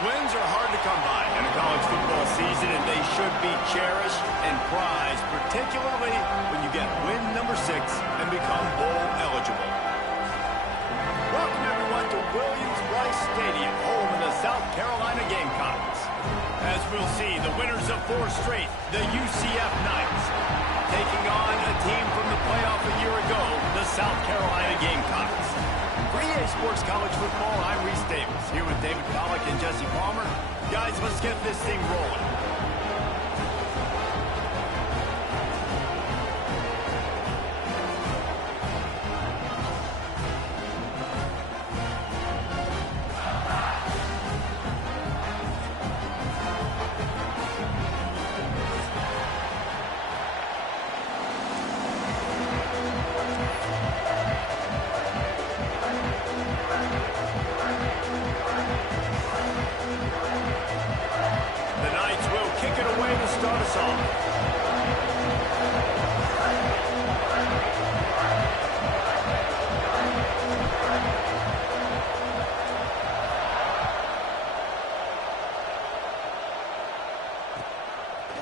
Wins are hard to come by in a college football season, and they should be cherished and prized, particularly when you get win number 6 and become bowl eligible. Welcome, everyone, to Williams-Brice Stadium, home of the South Carolina Gamecocks. As we'll see, the winners of 4 straight, the UCF Knights, taking on a team from the playoff a year ago, the South Carolina Gamecocks. For EA Sports College Football, I'm Reese Davis, here with David Pollack and Jesse Palmer. Guys, let's get this thing rolling.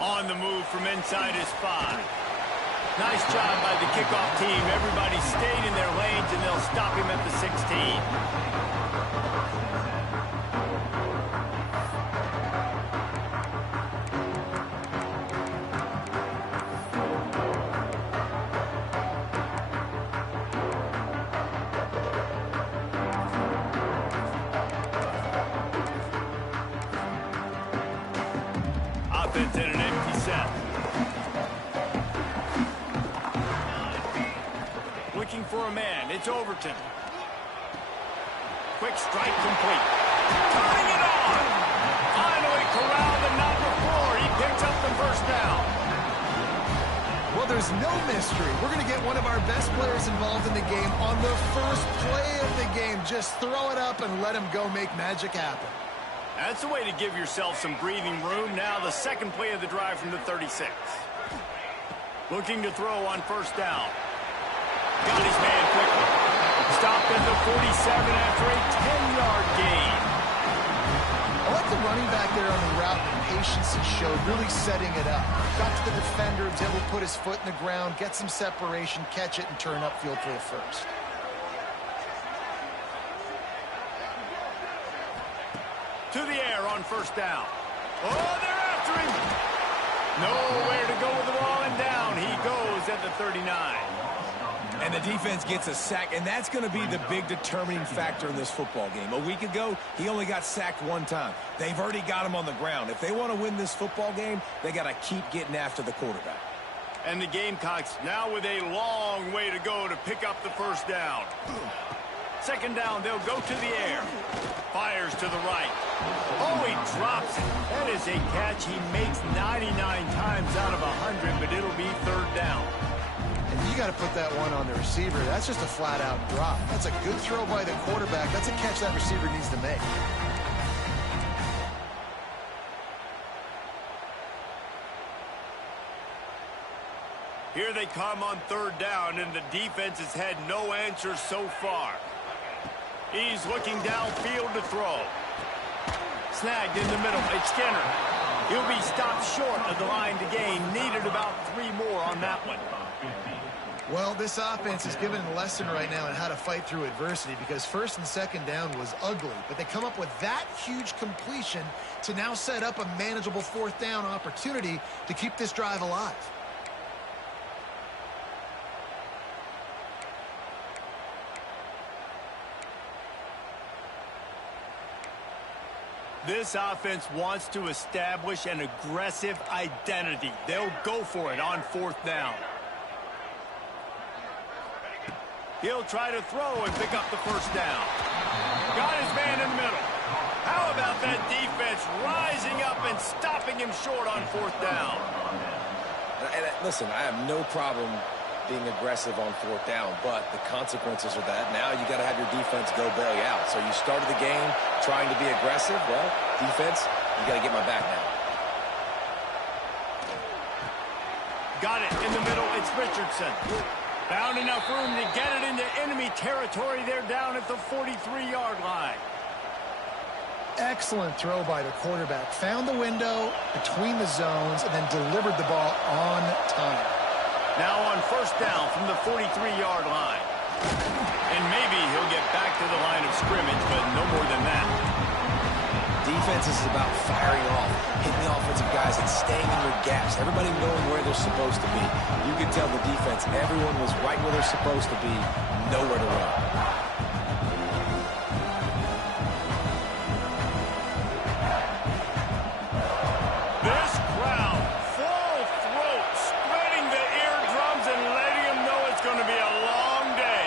On the move from inside his 5. Nice job by the kickoff team. Everybody stayed in their lanes, and they'll stop him at the 16. Offense in an empty set. Looking for a man. It's Overton. Quick strike complete. Turning it on. Finally corralled and not before. He picks up the first down. Well, there's no mystery. We're going to get one of our best players involved in the game on the first play of the game. Just throw it up and let him go make magic happen. That's the way to give yourself some breathing room. Now the second play of the drive from the 36. Looking to throw on first down. Got his man quickly. Stopped at the 47 after a 10-yard gain. I like the running back there on the route and the patience he showed, really setting it up. Got to the defender, was able to put his foot in the ground, get some separation, catch it, and turn upfield for the first. To the air on first down. Oh, they're after him. Nowhere to go with the ball, and down he goes at the 39. And the defense gets a sack, and that's going to be the big determining factor in this football game. A week ago, he only got sacked 1 time. They've already got him on the ground. If they want to win this football game, they got to keep getting after the quarterback. And the Gamecocks now with a long way to go to pick up the first down. Second down, they'll go to the air. Fires to the right. Oh, he drops it. That is a catch he makes 99 times out of 100, but it'll be third down. And you got to put that one on the receiver. That's just a flat-out drop. That's a good throw by the quarterback. That's a catch that receiver needs to make. Here they come on third down, and the defense has had no answers so far. He's looking downfield to throw. Snagged in the middle. It's Skinner. He'll be stopped short of the line to gain. Needed about 3 more on that one. Well, this offense is given a lesson right now on how to fight through adversity, because first and second down was ugly, but they come up with that huge completion to now set up a manageable fourth down opportunity to keep this drive alive. This offense wants to establish an aggressive identity. They'll go for it on fourth down. He'll try to throw and pick up the first down. Got his man in the middle. How about that defense rising up and stopping him short on fourth down? And listen, I have no problem being aggressive on fourth down, but the consequences are that now you got to have your defense go bail you out. So you started the game trying to be aggressive. Well, defense, you got to get my back now. Got it in the middle. It's Richardson. Found enough room to get it into enemy territory. They're down at the 43-yard line. Excellent throw by the quarterback. Found the window between the zones and then delivered the ball on time. Now on first down from the 43-yard line. And maybe he'll get back to the line of scrimmage, but no more than that. Defense is about firing off, hitting the offensive guys, and staying in their gaps. Everybody knowing where they're supposed to be. You can tell the defense, everyone was right where they're supposed to be, nowhere to run. This crowd, full throat, spreading the eardrums and letting them know it's going to be a long day.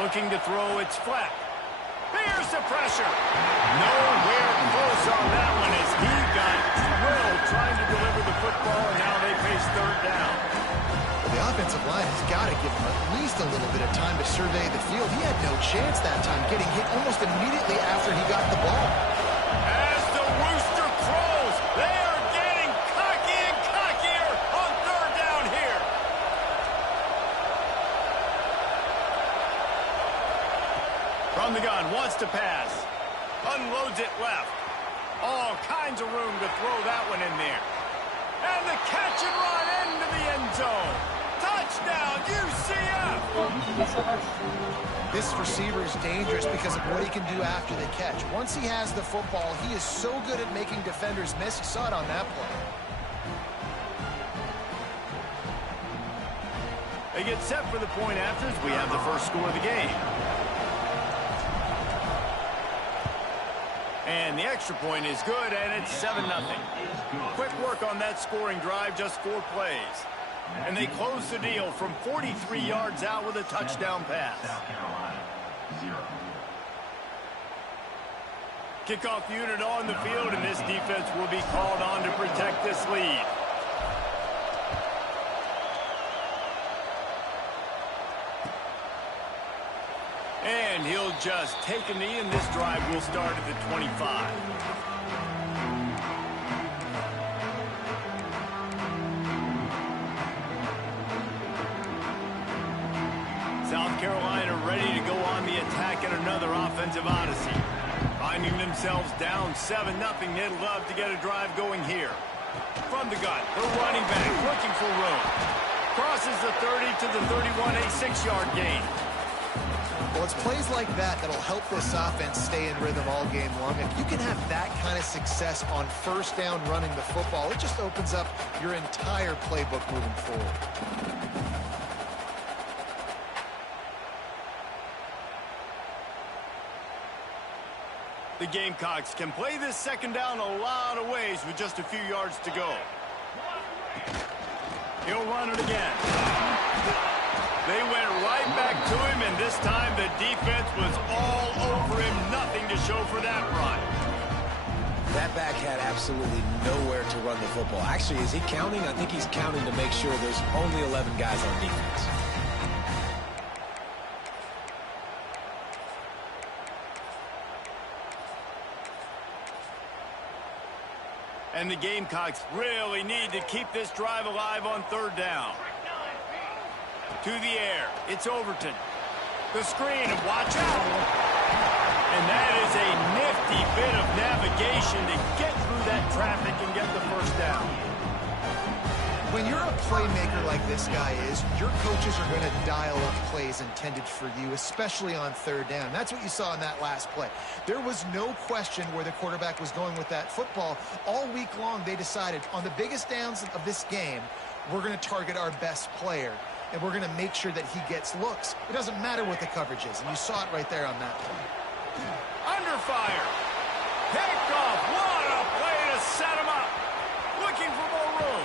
Looking to throw, it's flat. Here's the pressure. Nowhere close on that one as he got drilled trying to deliver the football, and now they face third down. Well, the offensive line has got to give him at least a little bit of time to survey the field. He had no chance that time, getting hit almost immediately after he got the ball. As the rooster crows, they are getting cocky and cockier on third down here. From the gun, wants to pass. Unloads it left. All kinds of room to throw that one in there. And the catch and run into the end zone. Touchdown, UCF! This receiver is dangerous because of what he can do after the catch. Once he has the football, he is so good at making defenders miss. You saw it on that play. They get set for the point after as we have the first score of the game. And the extra point is good, and it's 7-0. Quick work on that scoring drive, just 4 plays. And they close the deal from 43 yards out with a touchdown pass. Kickoff unit on the field, and this defense will be called on to protect this lead. And he'll just take a knee, and this drive will start at the 25. South Carolina ready to go on the attack in another offensive odyssey. Finding themselves down 7-0, they'd love to get a drive going here. From the gun, the running back looking for room. Crosses the 30 to the 31, a 6-yard gain. Well, it's plays like that that'll help this offense stay in rhythm all game long. If you can have that kind of success on first down running the football, it just opens up your entire playbook moving forward. The Gamecocks can play this second down a lot of ways with just a few yards to go. He'll run it again. They went right back to him, and this time the defense was all over him. Nothing to show for that run. That back had absolutely nowhere to run the football. Actually, is he counting? I think he's counting to make sure there's only 11 guys on defense. And the Gamecocks really need to keep this drive alive on third down. To the air, it's Overton. The screen, and watch out. And that is a nifty bit of navigation to get through that traffic and get the first down. When you're a playmaker like this guy is, your coaches are going to dial up plays intended for you, especially on third down. That's what you saw in that last play. There was no question where the quarterback was going with that football. All week long, they decided on the biggest downs of this game, we're going to target our best player, and we're going to make sure that he gets looks. It doesn't matter what the coverage is, and you saw it right there on that play. Under fire. Picked off. What a play to set him up. Looking for more room.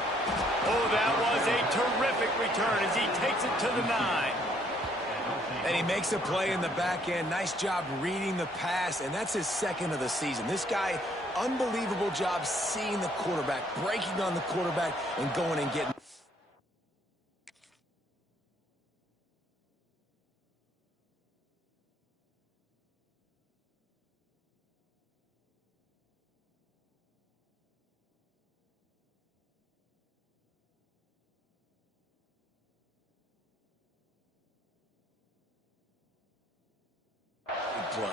Oh, that was a terrific return as he takes it to the 9. And he makes a play in the back end. Nice job reading the pass, and that's his second of the season. This guy, unbelievable job seeing the quarterback, breaking on the quarterback, and going and getting. play.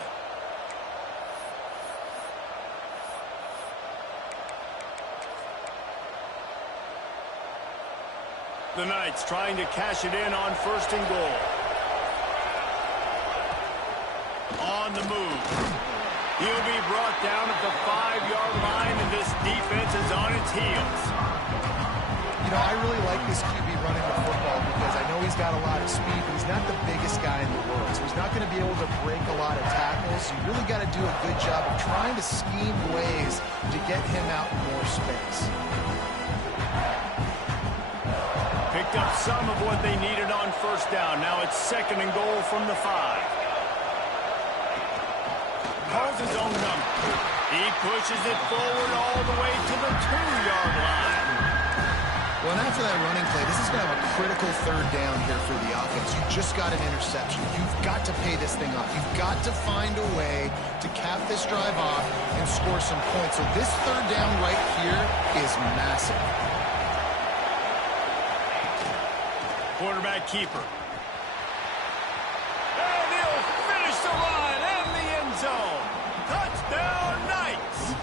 The Knights trying to cash it in on 1st and goal. On the move. He'll be brought down at the 5-yard line, and this defense is on its heels. You know, I really like this QB running the football because I know he's got a lot of speed, but he's not the biggest guy in the world. So he's not going to be able to break a lot of tackles. You really got to do a good job of trying to scheme ways to get him out in more space. Picked up some of what they needed on 1st down. Now it's 2nd and goal from the 5. Calls his own number. He pushes it forward all the way to the 2-yard line. Well, and after that running play, this is going to have a critical 3rd down here for the offense. You just got an interception. You've got to pay this thing off. You've got to find a way to cap this drive off and score some points. So this 3rd down right here is massive. Quarterback keeper. And he'll finish the line and the end zone. Touchdown, Knights!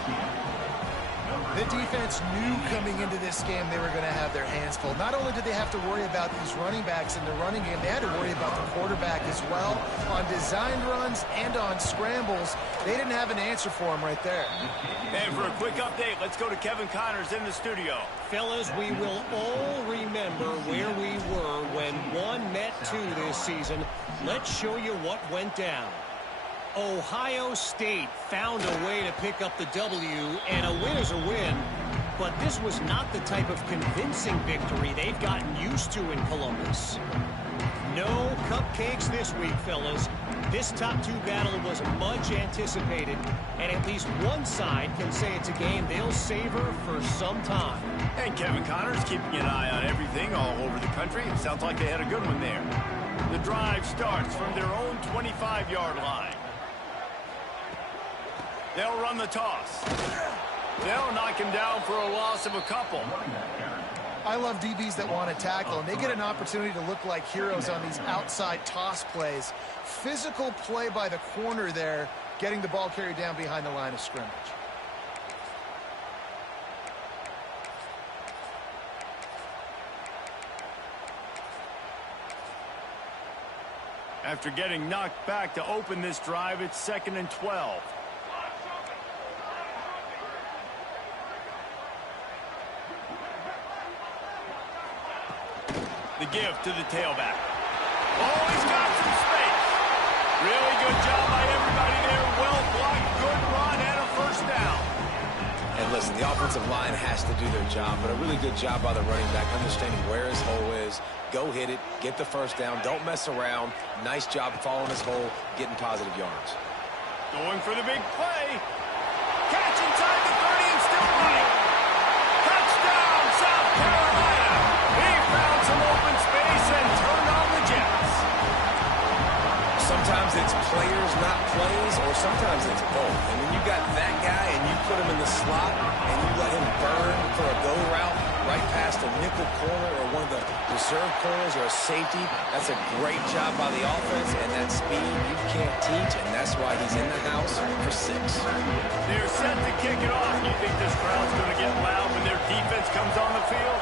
The defense knew coming into this game they were going to have their hands full. Not only did they have to worry about these running backs in the running game, they had to worry about the quarterback as well. On designed runs and on scrambles, they didn't have an answer for him right there. And for a quick update, let's go to Kevin Connors in the studio. Fellas, we will all remember where we were when 1 met 2 this season. Let's show you what went down. Ohio State found a way to pick up the W, and a win is a win, but this was not the type of convincing victory they've gotten used to in Columbus. No cupcakes this week, fellas. This top 2 battle was much anticipated, and at least one side can say it's a game they'll savor for some time. And Kevin Connors keeping an eye on everything all over the country. Sounds like they had a good one there. The drive starts from their own 25-yard line. They'll run the toss. They'll knock him down for a loss of a couple. I love DBs that want to tackle, and they get an opportunity to look like heroes on these outside toss plays. Physical play by the corner there, getting the ball carried down behind the line of scrimmage. After getting knocked back to open this drive, it's 2nd and 12. The give to the tailback. Oh, he's got some space. Really good job by everybody there. Well blocked, good run, and a 1st down. And listen, the offensive line has to do their job, but a really good job by the running back, understanding where his hole is. Go hit it, get the 1st down, don't mess around. Nice job following his hole, getting positive yards. Going for the big play. Catch inside the 30 and still running. Touchdown, South Carolina. He found some open space and turned on the Jets. Sometimes it's players, not plays, or sometimes it's both. And when you got that guy and you put him in the slot and you let him burn for a go route right past a nickel corner or one of the reserve corners or a safety, that's a great job by the offense, and that speed you can't teach, and that's why he's in the house for 6. They're set to kick it off. You think this crowd's going to get loud when their defense comes on the field?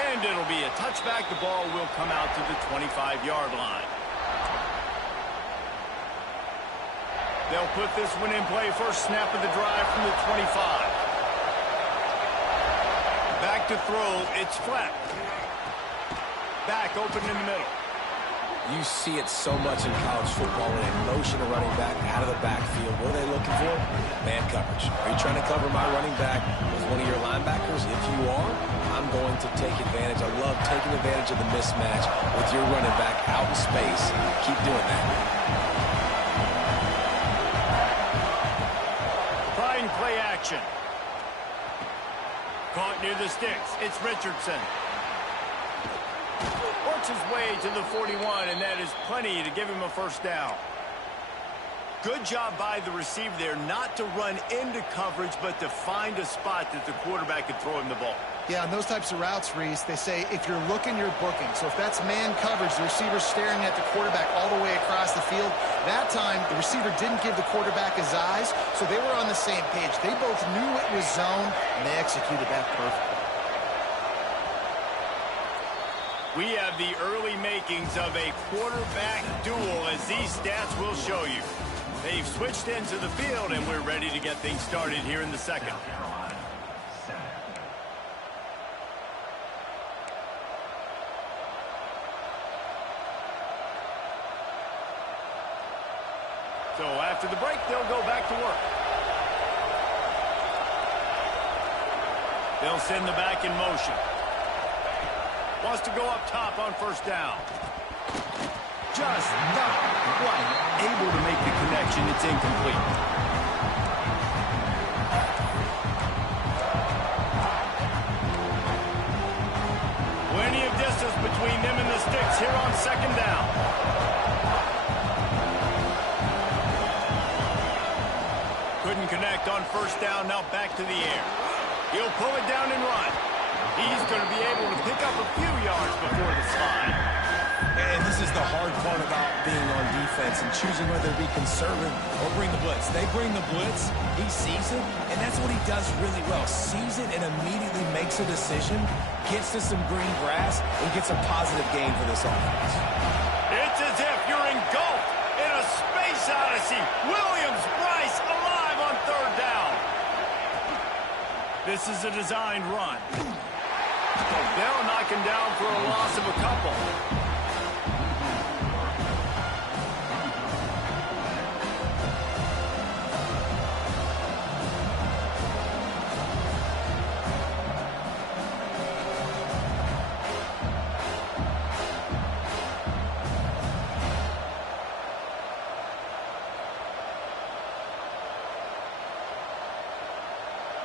And it'll be a touchback. The ball will come out to the 25-yard line. They'll put this one in play. First snap of the drive from the 25. Back to throw. It's flat. Back open in the middle. You see it so much in college football when they motion a running back out of the backfield. What are they looking for? Man coverage. Are you trying to cover my running back with one of your linebackers? If you are, I'm going to take advantage. I love taking advantage of the mismatch with your running back out in space. Keep doing that. Fine play action. Caught near the sticks. It's Richardson. Works his way to the 41, and that is plenty to give him a 1st down. Good job by the receiver there not to run into coverage, but to find a spot that the quarterback could throw him the ball. Yeah, on those types of routes, Reese, they say if you're looking, you're booking. So if that's man coverage, the receiver's staring at the quarterback all the way across the field. That time, the receiver didn't give the quarterback his eyes, so they were on the same page. They both knew it was zone, and they executed that perfectly. We have the early makings of a quarterback duel, as these stats will show you. They've switched into the field, and we're ready to get things started here in the second. So after the break, they'll go back to work. They'll send the back in motion. Wants to go up top on first down. Just not quite able to make the connection. It's incomplete. Plenty of distance between them and the sticks here on second down. Couldn't connect on first down. Now back to the air. He'll pull it down and run. He's going to be able to pick up a few yards before the slide. And this is the hard part about being on defense and choosing whether to be conservative or bring the blitz. They bring the blitz, he sees it, and that's what he does really well. Sees it and immediately makes a decision, gets to some green grass, and gets a positive gain for this offense. It's as if you're engulfed in a space odyssey. Williams, Bryce, alive on third down. This is a designed run. They'll knock him down for a loss of a couple.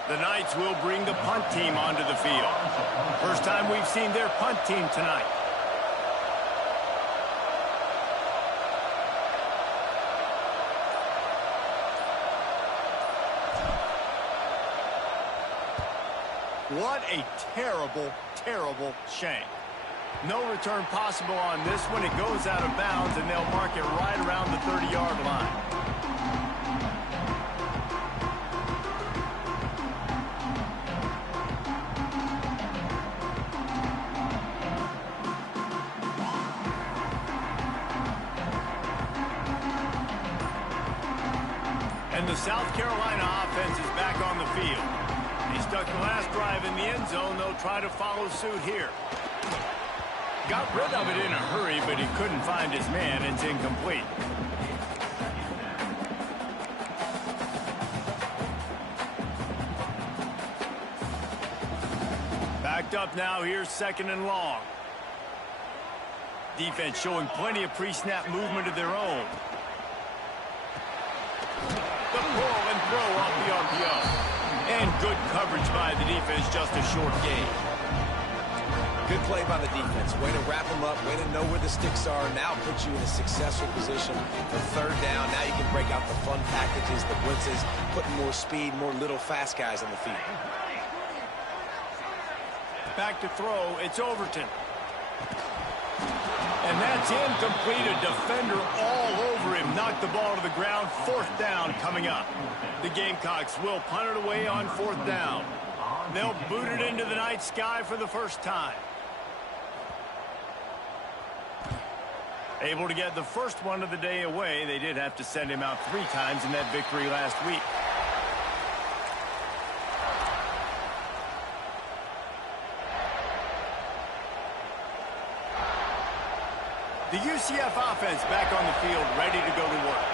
The Knights will bring the punt team onto the field. First time we've seen their punt team tonight. What a terrible, terrible shank. No return possible on this one. It goes out of bounds, and they'll mark it right around the 30-yard line. And the South Carolina offense is back on the field. They stuck the last drive in the end zone. They'll try to follow suit here. Got rid of it in a hurry, but he couldn't find his man. It's incomplete. Backed up now. Here's second and long. Defense showing plenty of pre-snap movement of their own. The pull and throw off the RPO. And good coverage by the defense, just a short gain. Good play by the defense. Way to wrap them up, way to know where the sticks are. Now put you in a successful position for third down. Now you can break out the fun packages, the blitzes, putting more speed, more little fast guys on the field. Back to throw, it's Overton. And that's incomplete. A defender all over him. Knocked the ball to the ground. Fourth down coming up. The Gamecocks will punt it away on fourth down. They'll boot it into the night sky for the first time. Able to get the first one of the day away. They did have to send him out 3 times in that victory last week. The UCF offense back on the field, ready to go to work.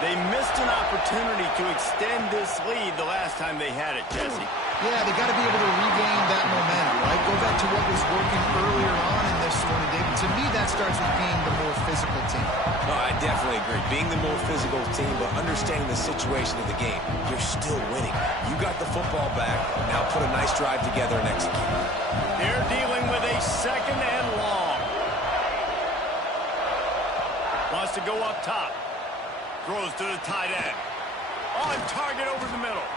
They missed an opportunity to extend this lead the last time they had it, Jesse. Yeah, they got to be able to regain that momentum, right? Go back to what was working earlier on in this one, and David. To me, that starts with being the more physical team. No, I definitely agree. Being the more physical team, but understanding the situation of the game. You're still winning. You got the football back. Now put a nice drive together and execute. They're dealing with a second and long. Wants to go up top. Throws to the tight end. On target over the middle.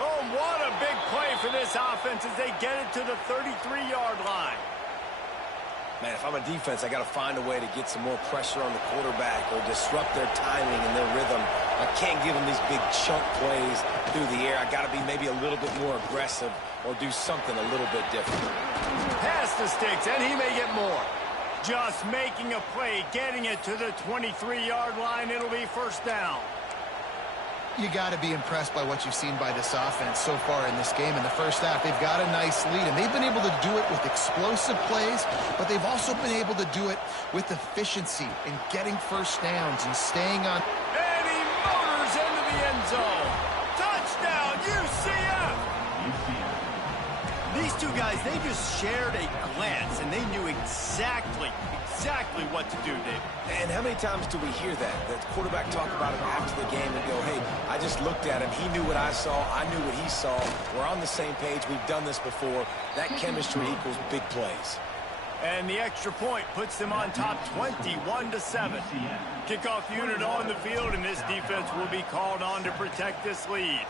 Oh, what a big play for this offense as they get it to the 33-yard line. Man, if I'm a defense, I got to find a way to get some more pressure on the quarterback or disrupt their timing and their rhythm. I can't give them these big chunk plays through the air. I got to be maybe a little bit more aggressive or do something a little bit different. Pass the sticks, and he may get more. Just making a play, getting it to the 23-yard line. It'll be first down. You got to be impressed by what you've seen by this offense so far in this game. In the first half, they've got a nice lead, and they've been able to do it with explosive plays, but they've also been able to do it with efficiency in getting first downs and staying on. And he motors into the end zone. Touchdown, UCF! These two guys, they just shared a glance, and they knew exactly what to do, David. And how many times do we hear that? The quarterback talk about it after the game and go, hey, I just looked at him. He knew what I saw. I knew what he saw. We're on the same page. We've done this before. That chemistry equals big plays. And the extra point puts them on top 21-7. Kickoff unit on the field, and this defense will be called on to protect this lead.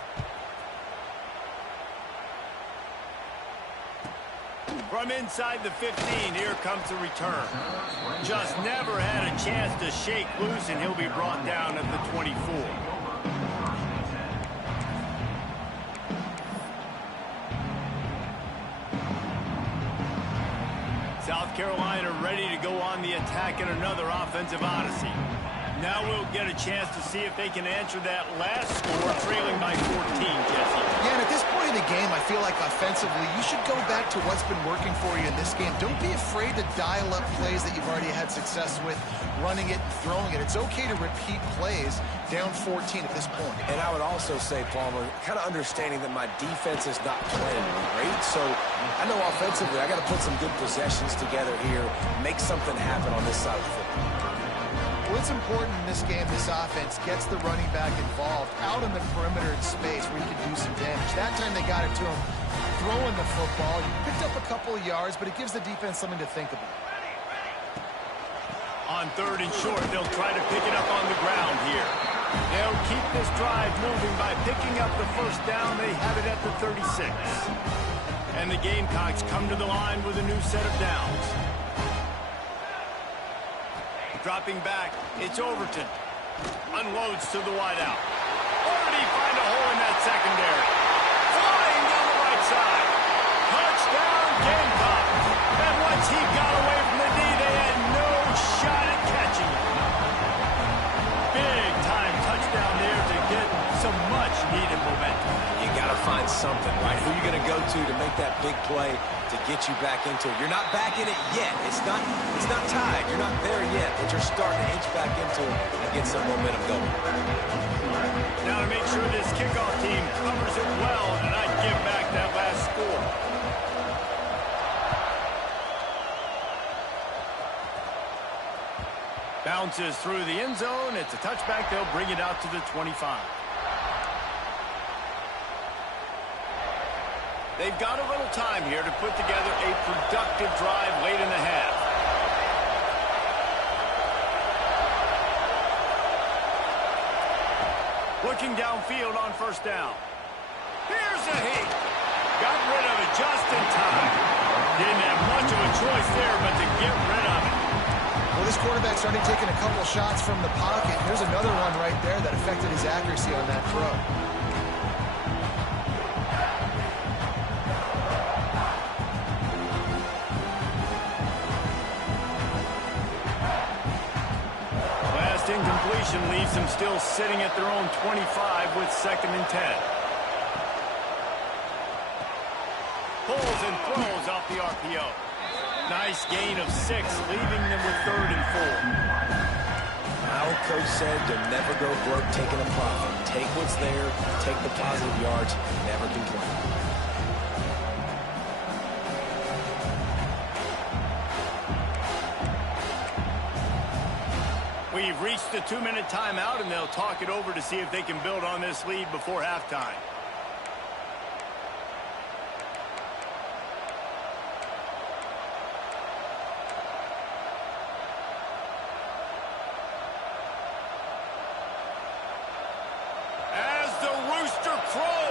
From inside the 15, here comes the return. Just never had a chance to shake loose, and he'll be brought down at the 24. South Carolina ready to go on the attack in another offensive odyssey. Now we'll get a chance to see if they can answer that last score, trailing by 14, Jesse. Yeah, and at this point of the game, I feel like offensively, you should go back to what's been working for you in this game. Don't be afraid to dial up plays that you've already had success with, running it and throwing it. It's okay to repeat plays down 14 at this point. And I would also say, Palmer, kind of understanding that my defense is not playing great, so I know offensively I got to put some good possessions together here, make something happen on this side of the football. Well, it's important in this game, this offense gets the running back involved out in the perimeter in space where you can do some damage. That time they got it to him throwing the football. He picked up a couple of yards, but it gives the defense something to think about. On third and short, they'll try to pick it up on the ground here. They'll keep this drive moving by picking up the first down. They have it at the 36. And the Gamecocks come to the line with a new set of downs. Dropping back, it's Overton. Unloads to the wideout. Already find a hole in that secondary. Flying down the right side. Touchdown, Gamecocks. And once he got away from the knee, they had no shot at catching him. Big time touchdown there to get some much needed momentum. You got to find something, right? Who are you going to go to make that big play to get you back into it? You're not back in it yet. It's not tied. You're not there yet, but you're starting to inch back into it and get some momentum going. Now to make sure this kickoff team covers it well and not give back that last score. Bounces through the end zone. It's a touchback. They'll bring it out to the 25. They've got a little time here to put together a productive drive late in the half. Looking downfield on first down. Here's a heat. Got rid of it just in time. Didn't have much of a choice there but to get rid of it. Well, this quarterback's already taken a couple shots from the pocket. Here's another one right there that affected his accuracy on that throw. Incompletion leaves them still sitting at their own 25 with 2nd and 10. Pulls and throws off the RPO. Nice gain of 6, leaving them with 3rd and 4. Our coach said you'll never go broke taking a profit. Take what's there, take the positive yards, never complain. We've reached the 2-minute timeout, and they'll talk it over to see if they can build on this lead before halftime. As the rooster crows,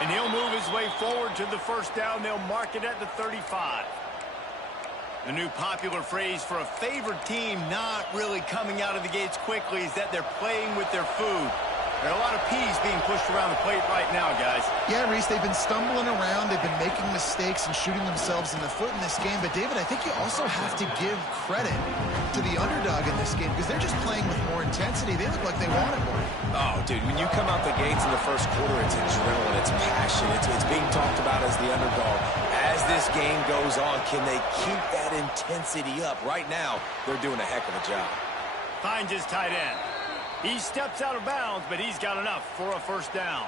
And he'll move his way forward to the first down. They'll mark it at the 35. The new popular phrase for a favored team not really coming out of the gates quickly is that they're playing with their food. There are a lot of peas being pushed around the plate right now, guys. Yeah, Reese, they've been stumbling around. They've been making mistakes and shooting themselves in the foot in this game. But, David, I think you also have to give credit to the underdog in this game because they're just playing with more intensity. They look like they wanted more. Oh, dude, when you come out the gates in the first quarter, it's adrenaline, it's passion. It's being talked about as the underdog. As this game goes on, can they keep that intensity up? Right now, they're doing a heck of a job. Finds his tight end. He steps out of bounds, but he's got enough for a first down.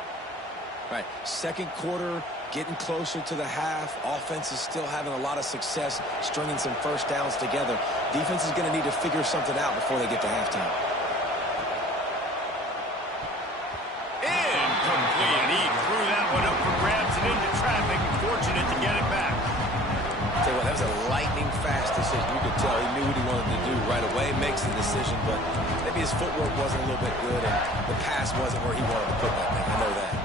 Right, second quarter, getting closer to the half. Offense is still having a lot of success stringing some first downs together. Defense is going to need to figure something out before they get to halftime. Incomplete, and he threw that one up for grabs and into traffic. Fortunate to get it back. Tell you what, that was a lightning-fast decision. You could tell he knew what he wanted to do right away, makes the decision, but maybe his footwork wasn't a little bit good, and the pass wasn't where he wanted to put that thing. I know that.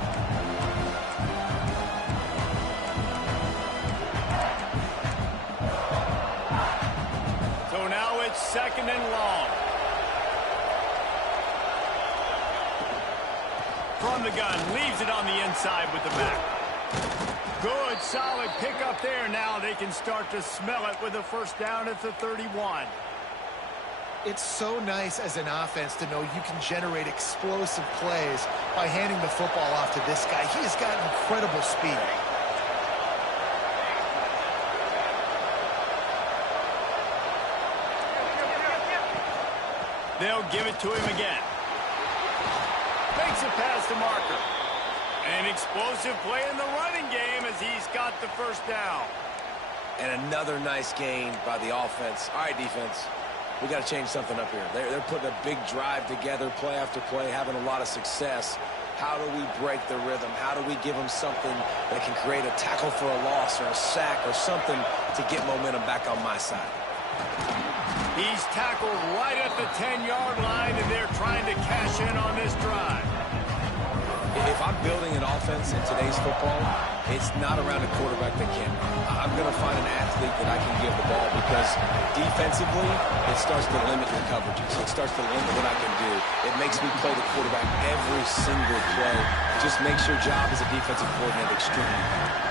So now it's second and long. From the gun, leaves it on the inside with the back. Good, solid pickup there. Now they can start to smell it with a first down at the 31. It's so nice as an offense to know you can generate explosive plays by handing the football off to this guy. He has got incredible speed. They'll give it to him again. Makes a pass to Marker. An explosive play in the running game as he's got the first down. And another nice gain by the offense. All right, defense, we got to change something up here. They're putting a big drive together, play after play, having a lot of success. How do we break the rhythm? How do we give them something that can create a tackle for a loss or a sack or something to get momentum back on my side? He's tackled right at the 10-yard line, and they're trying to cash in on this drive. If I'm building an offense in today's football, it's not around a quarterback that can. I'm going to find an athlete that I can give the ball because defensively, it starts to limit your coverages. It starts to limit what I can do. It makes me play the quarterback every single play. Just makes your job as a defensive coordinator extremely hard.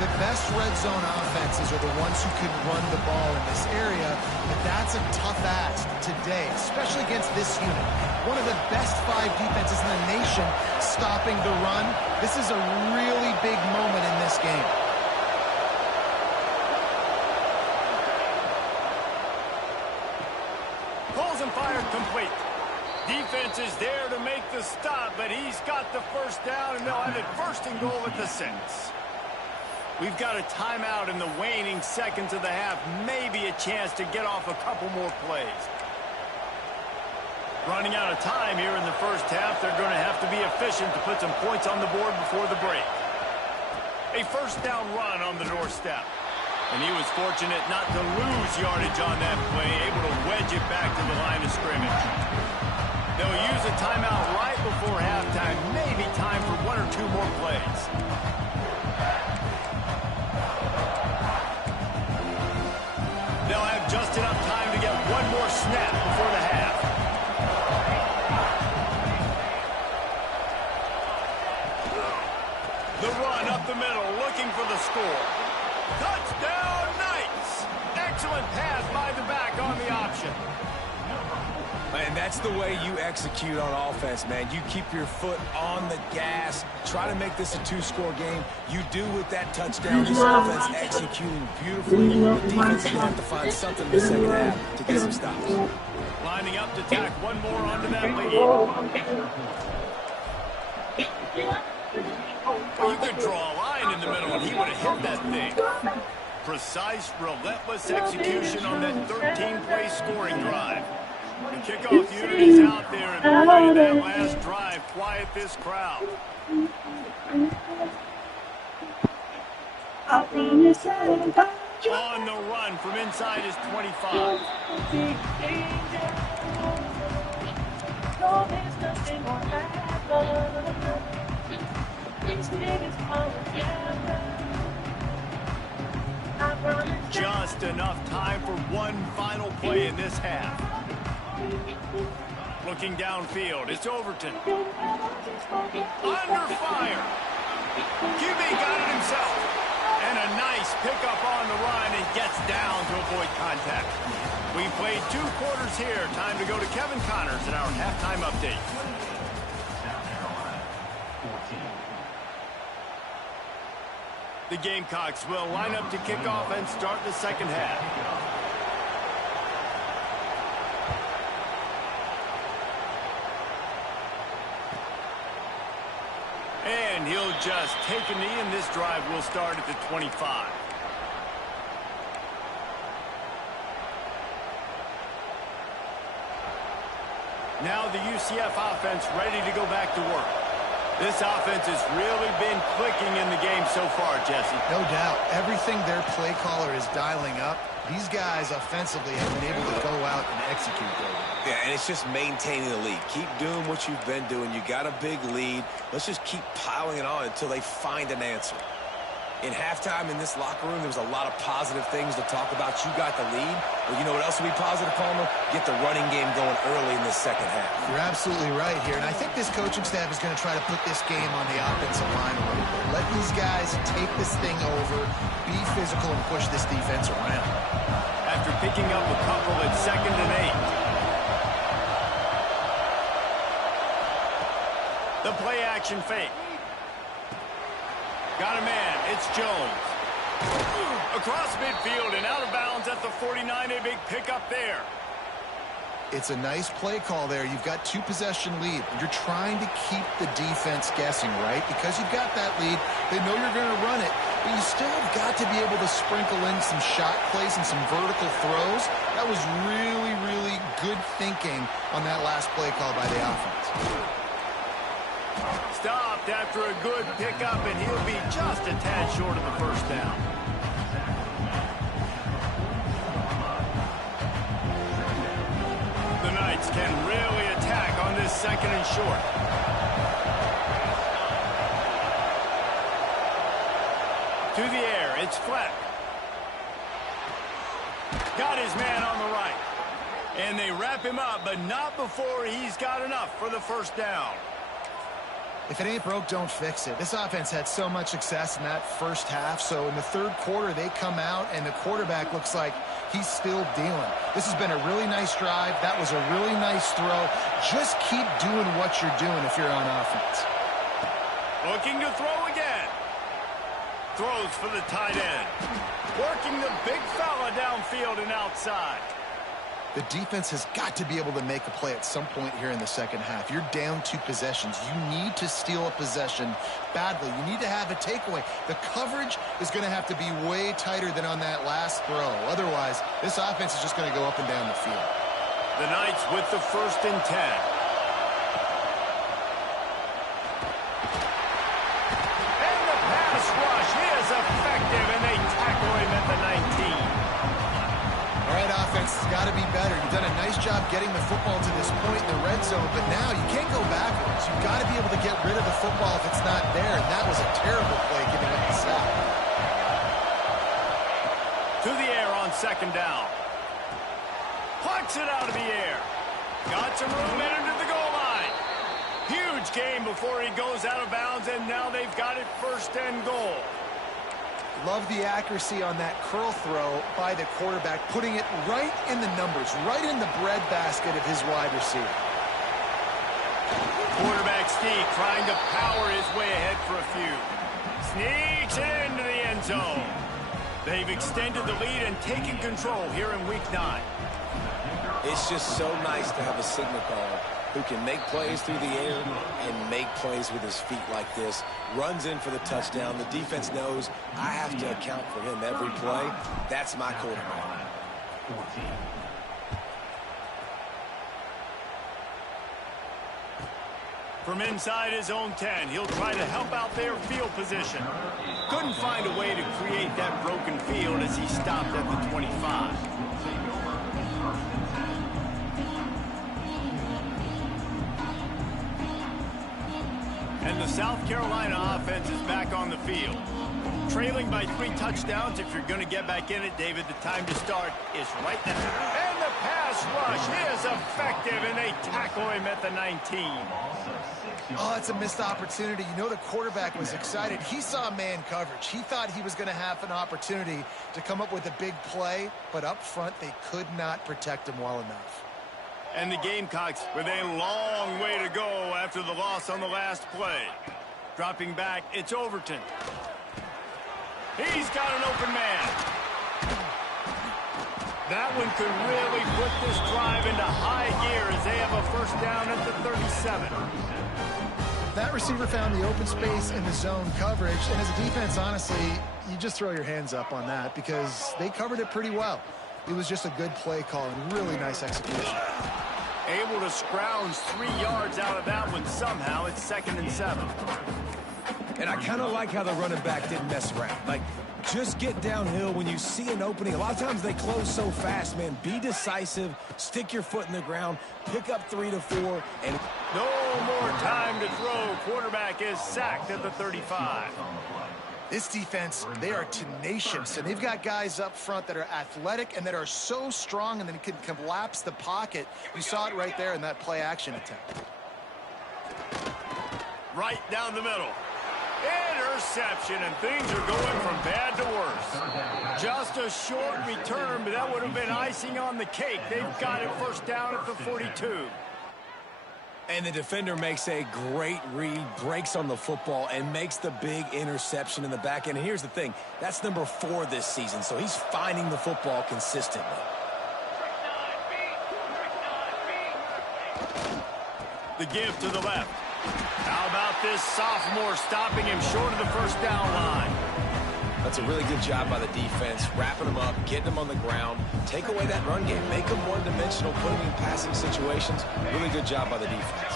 The best red zone offenses are the ones who can run the ball in this area, but that's a tough ask today, especially against this unit. One of the best 5 defenses in the nation stopping the run. This is a really big moment in this game. Pulls and fired complete. Defense is there to make the stop, but he's got the first down, and they'll have it first and goal at the 6. We've got a timeout in the waning seconds of the half. Maybe a chance to get off a couple more plays. Running out of time here in the first half. They're going to have to be efficient to put some points on the board before the break. A first down run on the doorstep. And he was fortunate not to lose yardage on that play, able to wedge it back to the line of scrimmage. They'll use a timeout right before halftime. Maybe time for 1 or 2 more plays. They'll have just enough time to get one more snap before the half. The run up the middle, looking for the score. Touchdown, Knights! Excellent pass by the back on the option. And that's the way you execute on offense, man. You keep your foot on the gas. Try to make this a 2-score game. You do with that touchdown. This offense executing beautifully. The defense is going to have to find something in the second half to get some stops. Lining up to tack one more onto that lead. You could draw a line in the middle, and he would have hit that thing. Precise, relentless execution on that 13-play scoring drive. The kickoff unit is out there, and boy, did that last drive quiet this crowd. On the run from inside his 25. Just enough time for one final play in this half. Looking downfield, it's Overton. Under fire. QB got it himself. And a nice pickup on the run and gets down to avoid contact. We played 2 quarters here. Time to go to Kevin Connors in our halftime update. The Gamecocks will line up to kick off and start the second half. And he'll just take a knee, and this drive will start at the 25. Now the UCF offense ready to go back to work. This offense has really been clicking in the game so far, Jesse. No doubt. Everything their play caller is dialing up, these guys offensively have been able to go out and execute there. Yeah, and it's just maintaining the lead. Keep doing what you've been doing. You got a big lead. Let's just keep piling it on until they find an answer. In halftime in this locker room, there was a lot of positive things to talk about. You got the lead. Well, you know what else will be positive, Palmer? Get the running game going early in the second half. You're absolutely right here. And I think this coaching staff is going to try to put this game on the offensive line a little bit. Let these guys take this thing over, be physical, and push this defense around. After picking up a couple at 2nd and 8. The play action fake. Got a man. It's Jones. Across midfield and out of bounds at the 49. A big pickup there. It's a nice play call there. You've got 2-possession lead. You're trying to keep the defense guessing, right? Because you've got that lead. They know you're going to run it. But you still have got to be able to sprinkle in some shot plays and some vertical throws. That was really, really good thinking on that last play call by the offense. Stopped after a good pickup, and he'll be just a tad short of the first down. The Knights can really attack on this 2nd and short. To the air, it's Fleck. Got his man on the right. And they wrap him up, but not before he's got enough for the first down. If it ain't broke, don't fix it. This offense had so much success in that first half, so in the 3rd quarter, they come out, and the quarterback looks like he's still dealing. This has been a really nice drive. That was a really nice throw. Just keep doing what you're doing if you're on offense. Looking to throw again. Throws for the tight end. Working the big fella downfield and outside. The defense has got to be able to make a play at some point here in the second half. You're down 2 possessions. You need to steal a possession badly. You need to have a takeaway. The coverage is going to have to be way tighter than on that last throw. Otherwise, this offense is just going to go up and down the field. The Knights with the 1st and 10. And the pass rush is effective, and they tackle him at the 19. All right, offense has got to be better. You've done a nice job getting the football to this point in the red zone, but now you can't go backwards. You've got to be able to get rid of the football if it's not there, and that was a terrible play giving up the sack. To the air on 2nd down. Plucks it out of the air. Got some room in under the goal line. Huge game before he goes out of bounds, and now they've got it 1st and goal. Love the accuracy on that curl throw by the quarterback, putting it right in the numbers, right in the breadbasket of his wide receiver. Quarterback Steve trying to power his way ahead for a few. Sneaks it into the end zone. They've extended the lead and taken control here in Week 9. It's just so nice to have a signal caller who can make plays through the air and make plays with his feet like this. Runs in for the touchdown. The defense knows I have to account for him every play. That's my quarterback. From inside his own 10, he'll try to help out their field position. Couldn't find a way to create that broken field as he stopped at the 25. And the South Carolina offense is back on the field. Trailing by 3 touchdowns. If you're going to get back in it, David, the time to start is right now. And the pass rush is effective, and they tackle him at the 19. Oh, it's a missed opportunity. You know the quarterback was excited. He saw man coverage. He thought he was going to have an opportunity to come up with a big play, but up front they could not protect him well enough. And the Gamecocks with a long way to go after the loss on the last play. Dropping back, it's Overton. He's got an open man. That one could really put this drive into high gear as they have a first down at the 37. That receiver found the open space in the zone coverage, and as a defense, honestly, you just throw your hands up on that because they covered it pretty well. It was just a good play call and really nice execution. Able to scrounge 3 yards out of that one somehow. It's 2nd and 7. And I kind of like how the running back didn't mess around. Like, just get downhill when you see an opening. A lot of times they close so fast, man. Be decisive, stick your foot in the ground, pick up 3 to 4, and no more time to throw. Quarterback is sacked at the 35. This defense, they are tenacious, and they've got guys up front that are athletic and that are so strong and then can collapse the pocket. You saw it right there in that play-action attempt. Right down the middle. Interception, and things are going from bad to worse. Just a short return, but that would have been icing on the cake. They've got it first down at the 42. And the defender makes a great read, breaks on the football, and makes the big interception in the back end. And here's the thing, that's number 4 this season, so he's finding the football consistently. The give to the left. How about this sophomore stopping him short of the first down line? That's a really good job by the defense, wrapping them up, getting them on the ground, take away that run game, make them one-dimensional, put them in passing situations. Really good job by the defense.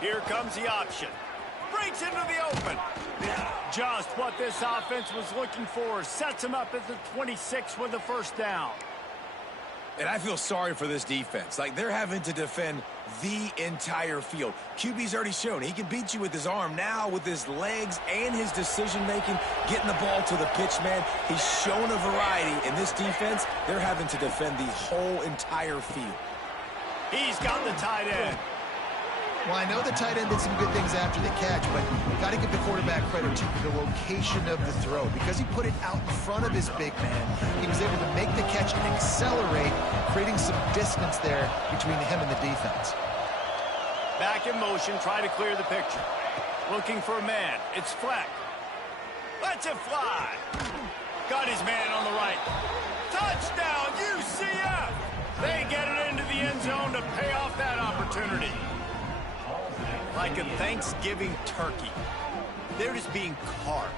Here comes the option. Breaks into the open. Just what this offense was looking for. Sets him up at the 26 with the first down. And I feel sorry for this defense. Like, they're having to defend the entire field. QB's already shown he can beat you with his arm. Now, with his legs and his decision-making, getting the ball to the pitch, man, he's shown a variety. In this defense, they're having to defend the whole entire field. He's got the tight end. Well, I know the tight end did some good things after the catch, but you got to give the quarterback credit to the location of the throw. Because he put it out in front of his big man, he was able to make the catch and accelerate, creating some distance there between him and the defense. Back in motion, try to clear the picture. Looking for a man. It's Fleck. Lets it fly. Got his man on the right. Touchdown, UCF! They get it into the end zone to pay off that opportunity. Like a Thanksgiving turkey. They're just being carved.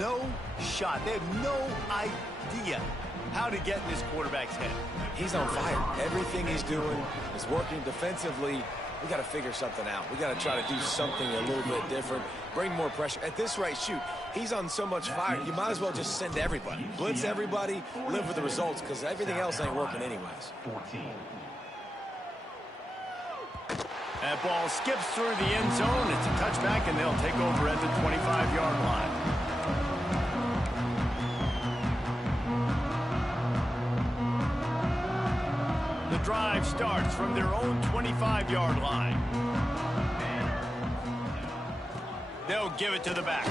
No shot. They have no idea how to get in this quarterback's head. He's on fire. Everything he's doing is working defensively. We got to figure something out. We got to try to do something a little bit different, bring more pressure. At this rate, shoot, he's on so much fire, you might as well just send everybody. Blitz everybody, live with the results, because everything else ain't working anyways. That ball skips through the end zone. It's a touchback, and they'll take over at the 25-yard line. The drive starts from their own 25-yard line. They'll give it to the back.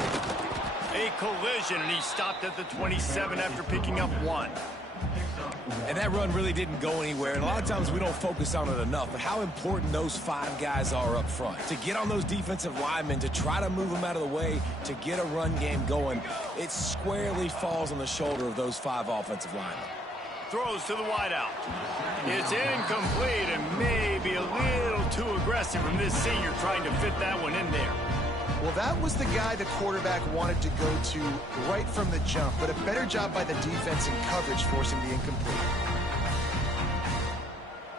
A collision, and he stopped at the 27 after picking up 1. And that run really didn't go anywhere, and a lot of times we don't focus on it enough, but how important those 5 guys are up front. To get on those defensive linemen, to try to move them out of the way, to get a run game going, it squarely falls on the shoulder of those 5 offensive linemen. Throws to the wideout. It's incomplete and maybe a little too aggressive from this senior trying to fit that one in there. Well, that was the guy the quarterback wanted to go to right from the jump, but a better job by the defense in coverage forcing the incomplete.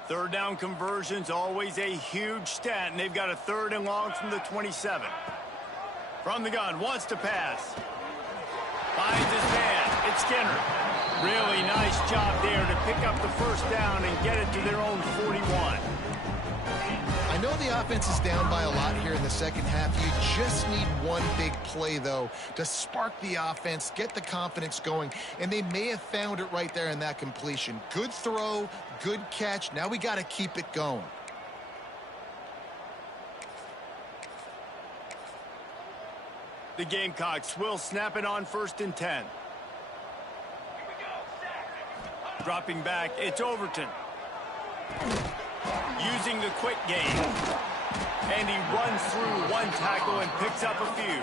Third down conversion's always a huge stat, and they've got a 3rd and long from the 27. From the gun, wants to pass. Finds his man. It's Skinner. Really nice job there to pick up the first down and get it to their own 41. I know the offense is down by a lot here in the second half. You just need one big play, though, to spark the offense, get the confidence going, and they may have found it right there in that completion. Good throw, good catch. Now we got to keep it going. The Gamecocks will snap it on 1st and 10. Dropping back, it's Overton. Using the quick game. And he runs through one tackle and picks up a few.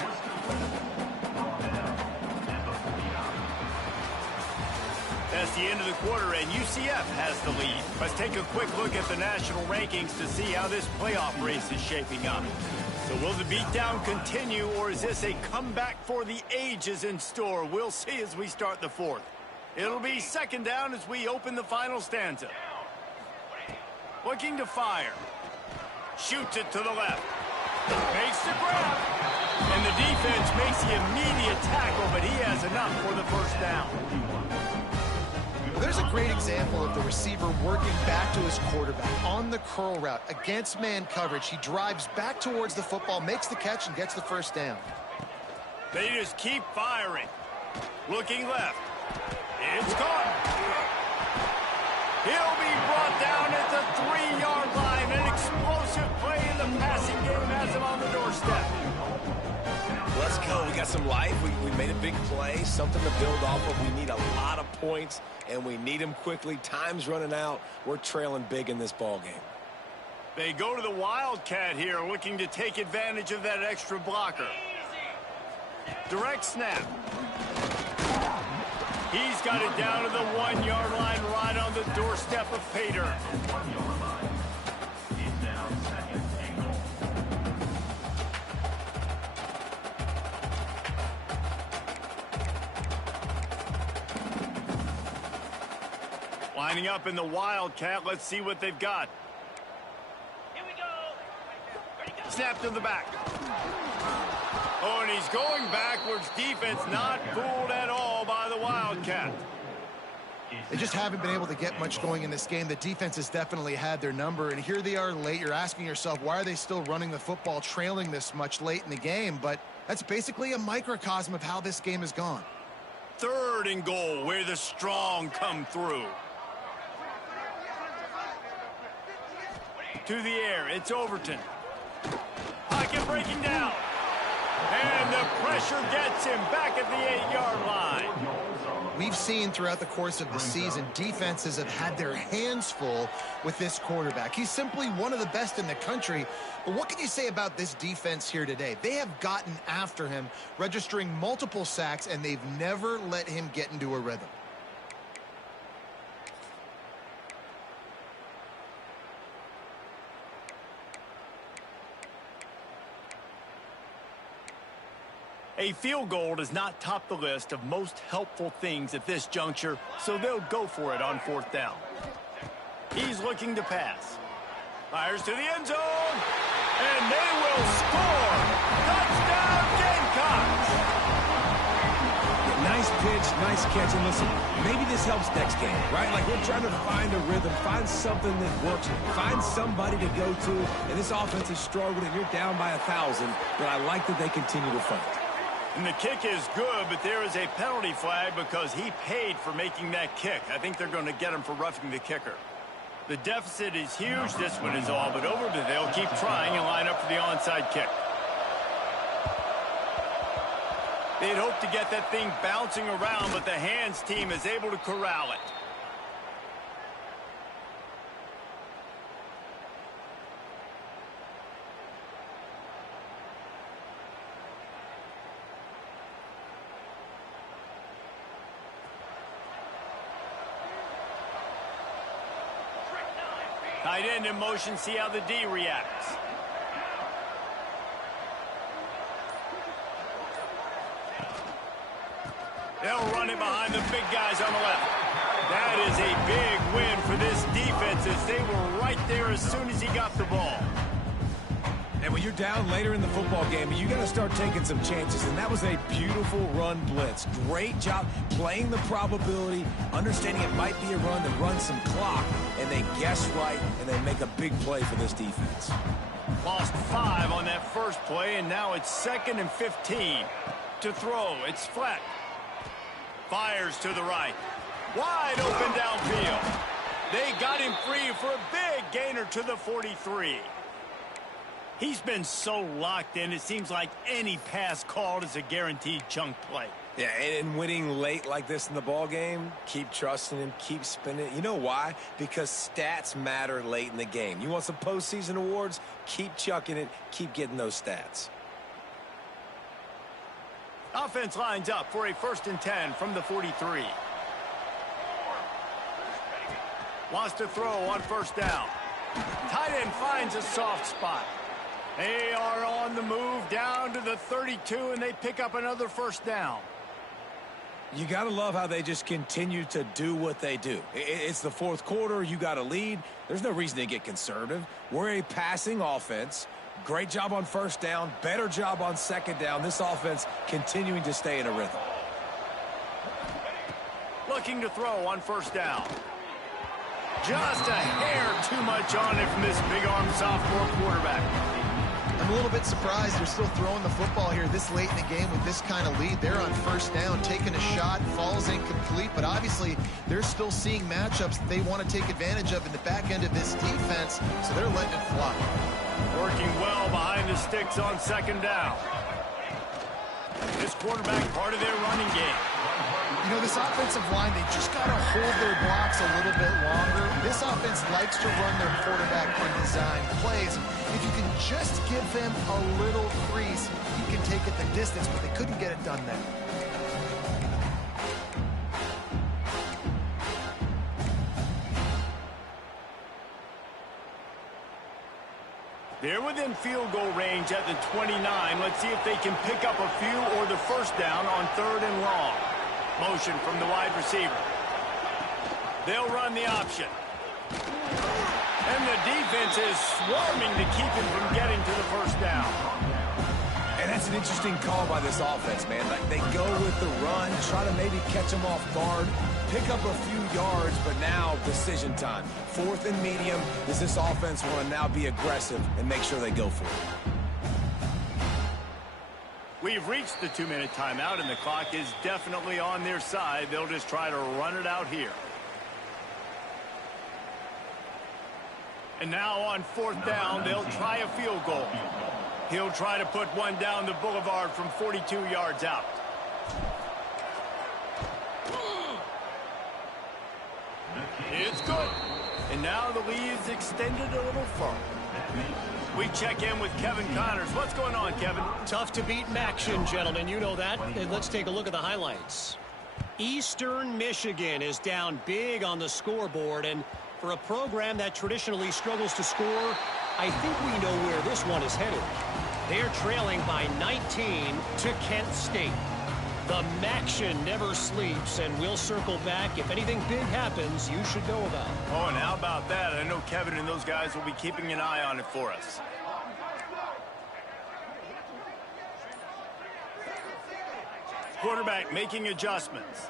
That's the end of the quarter, and UCF has the lead. Let's take a quick look at the national rankings to see how this playoff race is shaping up. So will the beatdown continue, or is this a comeback for the ages in store? We'll see as we start the fourth. It'll be 2nd down as we open the final stanza. Looking to fire. Shoots it to the left. Makes the grab. And the defense makes the immediate tackle, but he has enough for the first down. Well, there's a great example of the receiver working back to his quarterback on the curl route against man coverage. He drives back towards the football, makes the catch, and gets the first down. They just keep firing. Looking left. It's caught. He'll be brought down at the 3-yard line. An explosive play in the passing game has him on the doorstep. Let's go. We got some life. We made a big play, something to build off of. We need a lot of points, and we need them quickly. Time's running out. We're trailing big in this ball game. They go to the Wildcat here, looking to take advantage of that extra blocker. Direct snap. He's got it down to the 1-yard line, right on the doorstep of Pater. Lining up in the Wildcat. Let's see what they've got. Here we go. Snap to the back. Oh, and he's going backwards. Defense not fooled at all by the Wildcat. They just haven't been able to get much going in this game. The defense has definitely had their number, and here they are late. You're asking yourself, why are they still running the football, trailing this much late in the game? But that's basically a microcosm of how this game has gone. 3rd and goal, where the strong come through. To the air, it's Overton. Pocket breaking down. And the pressure gets him back at the 8-yard line. We've seen throughout the course of the season, defenses have had their hands full with this quarterback. He's simply one of the best in the country. But what can you say about this defense here today? They have gotten after him, registering multiple sacks, and they've never let him get into a rhythm. A field goal does not top the list of most helpful things at this juncture, so they'll go for it on 4th down. He's looking to pass. Fires to the end zone, and they will score! Touchdown, Gamecocks! Nice pitch, nice catch, and listen, maybe this helps next game, right? Like we're trying to find a rhythm, find something that works, find somebody to go to, and this offense is struggling, and you're down by 1,000, but I like that they continue to fight. And the kick is good, but there is a penalty flag because he paid for making that kick. I think they're going to get him for roughing the kicker. The deficit is huge. This one is all but over, but they'll keep trying and line up for the onside kick. They'd hoped to get that thing bouncing around, but the hands team is able to corral it. Tight end in motion, see how the D reacts. They'll run it behind the big guys on the left. That is a big win for this defense as they were right there as soon as he got the ball. And when you're you're down later in the football game, you got to start taking some chances, and that was a beautiful run blitz. Great job playing the probability, understanding it might be a run to run some clock, and they guess right, and they make a big play for this defense. Lost 5 on that first play, and now it's 2nd and 15. To throw, it's Fleck. Fires to the right. Wide open downfield. They got him free for a big gainer to the 43. He's been so locked in, it seems like any pass called is a guaranteed chunk play. Yeah, and winning late like this in the ball game, keep trusting him, keep spinning it. You know why? Because stats matter late in the game. You want some postseason awards? Keep chucking it, keep getting those stats. Offense lines up for a 1st and 10 from the 43. Wants to throw on 1st down. Tight end finds a soft spot. They are on the move down to the 32, and they pick up another 1st down. You got to love how they just continue to do what they do. It's the 4th quarter. You got to lead. There's no reason to get conservative. We're a passing offense. Great job on 1st down. Better job on 2nd down. This offense continuing to stay in a rhythm. Looking to throw on 1st down. Just a hair too much on it from this big-arm sophomore quarterback. I'm a little bit surprised they're still throwing the football here this late in the game with this kind of lead. They're on 1st down, taking a shot, falls incomplete, but obviously they're still seeing matchups that they want to take advantage of in the back end of this defense, so they're letting it fly. Working well behind the sticks on 2nd down. This quarterback part of their running game. You know, this offensive line, they just got to hold their blocks a little bit longer. This offense likes to run their quarterback on design plays. If you can just give them a little crease, you can take it the distance, but they couldn't get it done there. They're within field goal range at the 29. Let's see if they can pick up a few or the 1st down on 3rd and long. Motion from the wide receiver. They'll run the option. And the defense is swarming to keep him from getting to the 1st down. And that's an interesting call by this offense, man. Like, they go with the run, try to maybe catch them off guard, pick up a few yards, but now decision time. 4th and medium. Does this offense want to now be aggressive and make sure they go for it? We've reached the 2-minute timeout, and the clock is definitely on their side. They'll just try to run it out here. And now on 4th down, they'll try a field goal. He'll try to put one down the boulevard from 42 yards out. It's good. And now the lead is extended a little further. We check in with Kevin Connors. What's going on, Kevin? Tough to beat action, gentlemen. You know that. And let's take a look at the highlights. Eastern Michigan is down big on the scoreboard, and for a program that traditionally struggles to score, I think we know where this one is headed. They're trailing by 19 to Kent State. The Maction never sleeps, and we'll circle back. If anything big happens, you should know about it. Oh, and how about that? I know Kevin and those guys will be keeping an eye on it for us. Quarterback making adjustments.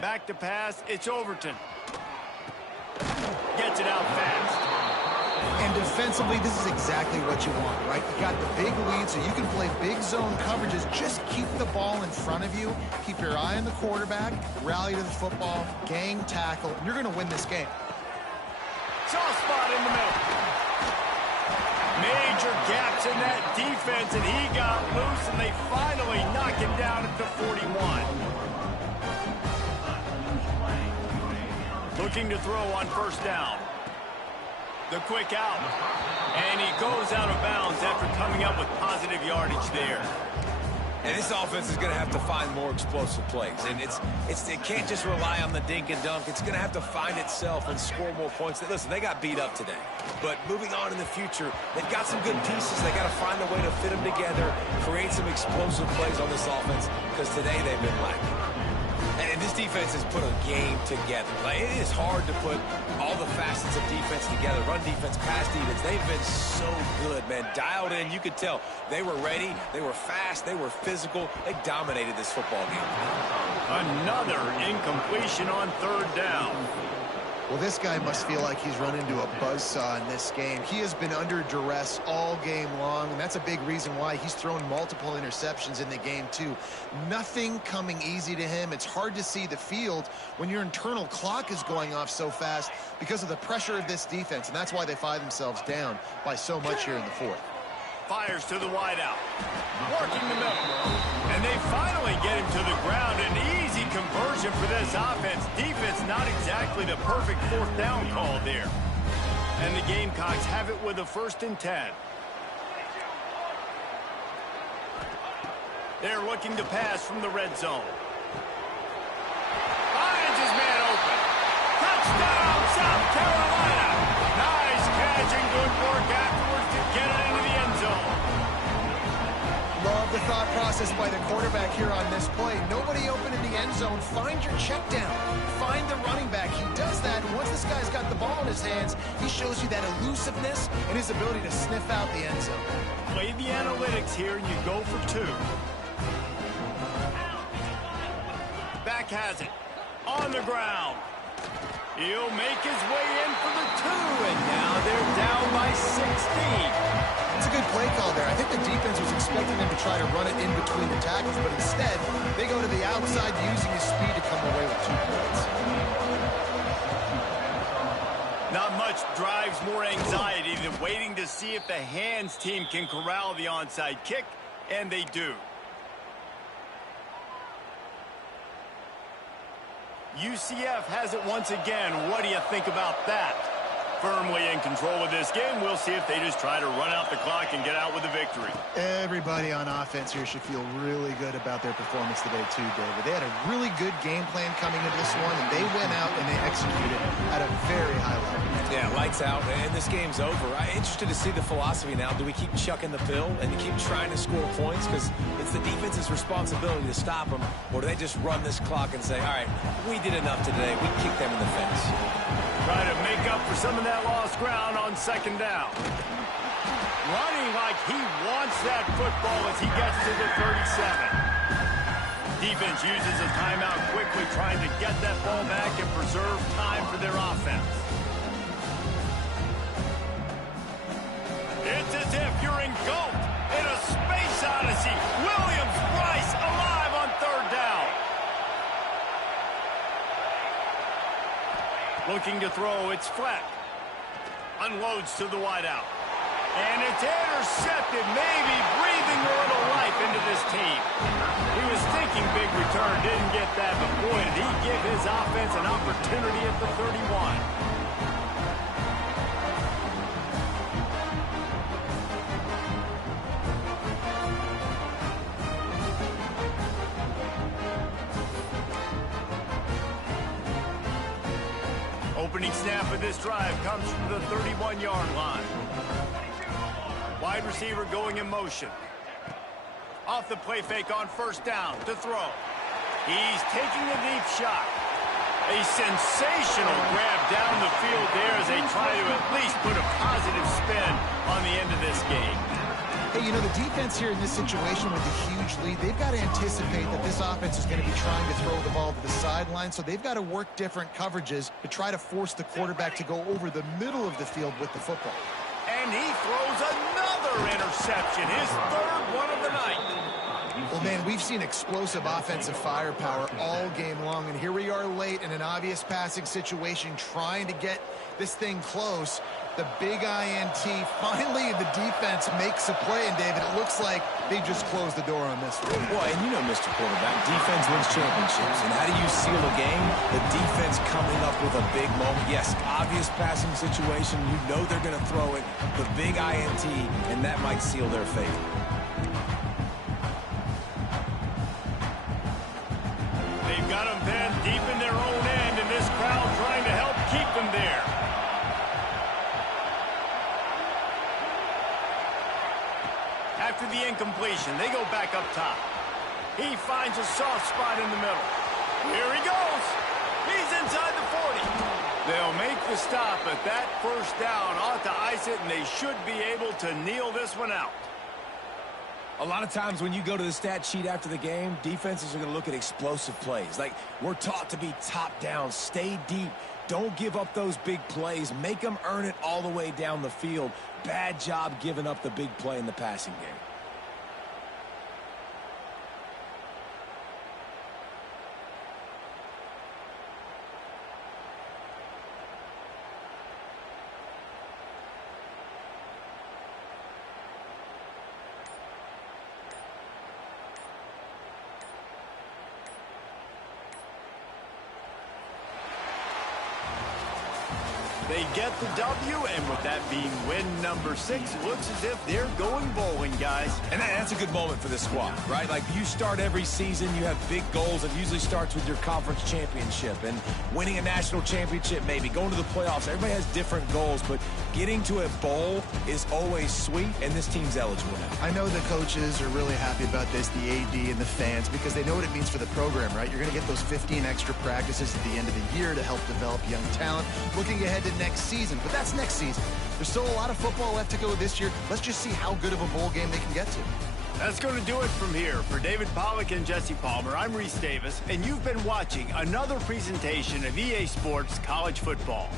Back to pass. It's Overton. Gets it out fast. And defensively, this is exactly what you want, right? You got the big lead, so you can play big zone coverages. Just keep the ball in front of you. Keep your eye on the quarterback. Rally to the football. Gang tackle. You're going to win this game. Soft spot in the middle. Major gaps in that defense, and he got loose, and they finally knock him down at the 41. Looking to throw on 1st down. The quick out. And he goes out of bounds after coming up with positive yardage there. And this offense is going to have to find more explosive plays. And it can't just rely on the dink and dunk. It's going to have to find itself and score more points. Listen, they got beat up today. But moving on in the future, they've got some good pieces. They got to find a way to fit them together, create some explosive plays on this offense, because today they've been lacking. And this defense has put a game together. Like, it is hard to put all the facets of defense together. Run defense, pass defense. They've been so good, man. Dialed in. You could tell they were ready. They were fast. They were physical. They dominated this football game. Another incompletion on third down. Well, this guy must feel like he's run into a buzzsaw in this game. He has been under duress all game long, and that's a big reason why he's thrown multiple interceptions in the game, too. Nothing coming easy to him. It's hard to see the field when your internal clock is going off so fast because of the pressure of this defense, and that's why they find themselves down by so much here in the fourth. Fires to the wideout. Working the middle. And they finally get him to the ground. An easy conversion for this offense. Defense not exactly the perfect fourth down call there. And the Gamecocks have it with a 1st and 10. They're looking to pass from the red zone. Finds his man open. Touchdown, South Carolina. Nice catch and good work afterwards to get it into the end zone. Love the thought process by the quarterback here on this play. Nobody open in the end zone. Find your check down. Find the running back. He does that, and once this guy's got the ball in his hands, he shows you that elusiveness and his ability to sniff out the end zone. Play the analytics here, and you go for 2. Back has it. On the ground. He'll make his way in for the 2, and now they're down by 16. It's a good play call there. I think the defense was expecting them to try to run it in between the tackles, but instead, they go to the outside using his speed to come away with 2 points. Not much drives more anxiety than waiting to see if the hands team can corral the onside kick, and they do. UCF has it once again. What do you think about that? Firmly in control of this game. We'll see if they just try to run out the clock and get out with a victory. Everybody on offense here should feel really good about their performance today too, David. They had a really good game plan coming into this one, and they went out and they executed at a very high level. Yeah, lights out, and this game's over. I'm interested to see the philosophy now. Do we keep chucking the pill and keep trying to score points? Because it's the defense's responsibility to stop them. Or do they just run this clock and say, all right, we did enough today. We kicked them in the fence. Try to make up for some of that lost ground on 2nd down. Running like he wants that football as he gets to the 37. Defense uses a timeout quickly, trying to get that ball back and preserve time for their offense. It's as if you're engulfed in a space odyssey. Williams-Brice alive on 3rd down. Looking to throw, it's Fleck. Unloads to the wideout. And it's intercepted, maybe breathing a little life into this team. He was thinking big return, didn't get that, but boy, did he give his offense an opportunity at the 31. Opening snap of this drive comes from the 31-yard line. Wide receiver going in motion. Off the play fake on 1st down to throw. He's taking a deep shot. A sensational grab down the field there as they try to at least put a positive spin on the end of this game. Hey, you know, the defense here in this situation with a huge lead, they've got to anticipate that this offense is going to be trying to throw the ball to the sideline, so they've got to work different coverages to try to force the quarterback to go over the middle of the field with the football. And he throws another interception, his 3rd one of the night. Well, man, we've seen explosive offensive firepower all game long, and here we are late in an obvious passing situation trying to get this thing close. The big INT, finally the defense makes a play, and David, it looks like they just closed the door on this one. Boy, and you know, Mr. Quarterback, defense wins championships. And how do you seal a game? The defense coming up with a big moment. Yes, obvious passing situation. You know they're going to throw it. The big INT, and that might seal their fate. They've got them pinned deep in their own end, and this crowd trying to help keep them there. After the incompletion, they go back up top. He finds a soft spot in the middle. Here he goes. He's inside the 40. They'll make the stop, but that first down ought to ice it, and they should be able to kneel this one out. A lot of times when you go to the stat sheet after the game, defenses are going to look at explosive plays. Like, we're taught to be top down, stay deep, don't give up those big plays, make them earn it all the way down the field. Bad job giving up the big play in the passing game. They get the W, and with that being win number 6, looks as if they're going bowling, guys. And that's a good moment for this squad, right? Like, you start every season, you have big goals. It usually starts with your conference championship and winning a national championship, maybe going to the playoffs. Everybody has different goals, but getting to a bowl is always sweet, and this team's eligible now. I know the coaches are really happy about this, the AD and the fans, because they know what it means for the program, right? You're going to get those 15 extra practices at the end of the year to help develop young talent. Looking ahead to next season, but that's next season. There's still a lot of football left to go this year. Let's just see how good of a bowl game they can get to. That's going to do it from here. For David Pollack and Jesse Palmer, I'm Reese Davis, and you've been watching another presentation of EA Sports College Football.